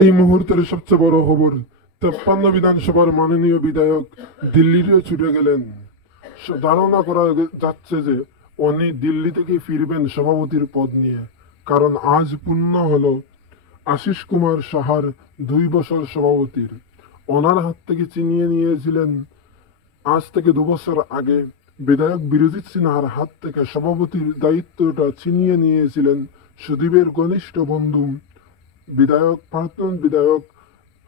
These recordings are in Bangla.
এই মুহূর্তের সবচেয়ে বড় খবর, 53 বিধানসভার মাননীয় বিধায়ক দিল্লিতে ছুটে গেলেন। ধারণা করা যাচ্ছে যে উনি দিল্লি থেকে ফিরবেন সভাপতির পদ নিয়ে। কারণ আজ পূর্ণ হলো আশিস কুমার সাহার 2 বছর সভাপতির। ওনার হাত থেকে ছিনিয়ে নিয়েছিলেন আজ থেকে 2 বছর আগে বিধায়ক বিরজিৎ সিনহার হাত থেকে সভাপতির দায়িত্বটা ছিনিয়ে নিয়েছিলেন সুদীপের ঘনিষ্ঠ বন্ধু প্রাক্তন বিধায়ক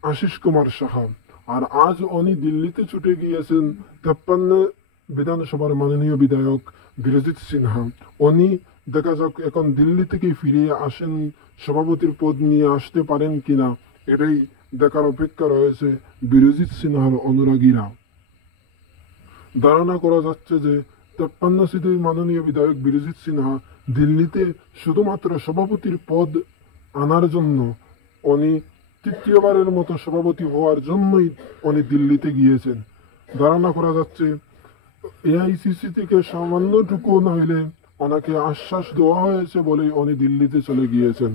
আশিস কুমার সাহা। আর আজ উনি দিল্লিতে ছুটে গিয়েছেন 53 বিধানসভার মাননীয় বিধায়ক বিরজিৎ সিনহা। উনি দেখা যাক এখন দিল্লি থেকে ফিরে আসেন, সভাপতির পদ নিয়ে আসতে পারেন কিনা, এটাই দেখার অপেক্ষা রয়েছে বিরজিৎ সিনহার অনুরাগীরা। ধারণা করা যাচ্ছে যে 53 সিটির মাননীয় বিধায়ক বিরজিৎ সিনহা দিল্লিতে শুধুমাত্র সভাপতির পদ আনার জন্য, উনি তৃতীয়বারের মতো সভাপতি হওয়ার জন্যই উনি দিল্লিতে গিয়েছেন। ধারণা করা যাচ্ছে এআইসিসি থেকে সামান্যটুকু না হইলে ওনাকে আশ্বাস দেওয়া হয়েছে বলেই উনি দিল্লিতে চলে গিয়েছেন।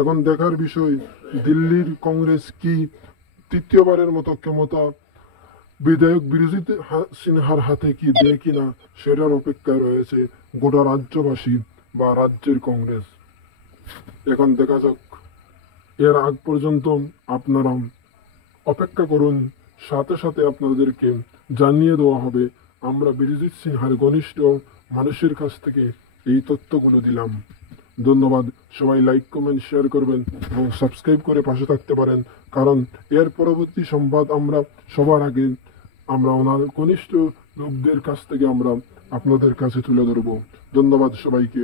এখন দেখার বিষয়, দিল্লির কংগ্রেস কি তৃতীয়বারের মতো ক্ষমতা বিধায়ক বিরজিৎ সিনহার হাতে কি দেয় কিনা, সেটার অপেক্ষায় রয়েছে গোটা রাজ্যবাসী বা রাজ্যের কংগ্রেস। এখন দেখা যাক, এর আগ পর্যন্ত আপনারা অপেক্ষা করুন, সাথে সাথে আপনাদেরকে জানিয়ে দেওয়া হবে। আমরা বিরজিৎ সিনহার ঘনিষ্ঠ মানুষের কাছ থেকে এই তথ্যগুলো দিলাম। ধন্যবাদ। সবাই লাইক কমেন্ট শেয়ার করবেন এবং সাবস্ক্রাইব করে পাশে থাকতে পারেন, কারণ এর পরবর্তী সংবাদ আমরা সবার আগে ওনার ঘনিষ্ঠ লোকদের কাছ থেকে আপনাদের কাছে তুলে ধরব। ধন্যবাদ সবাইকে।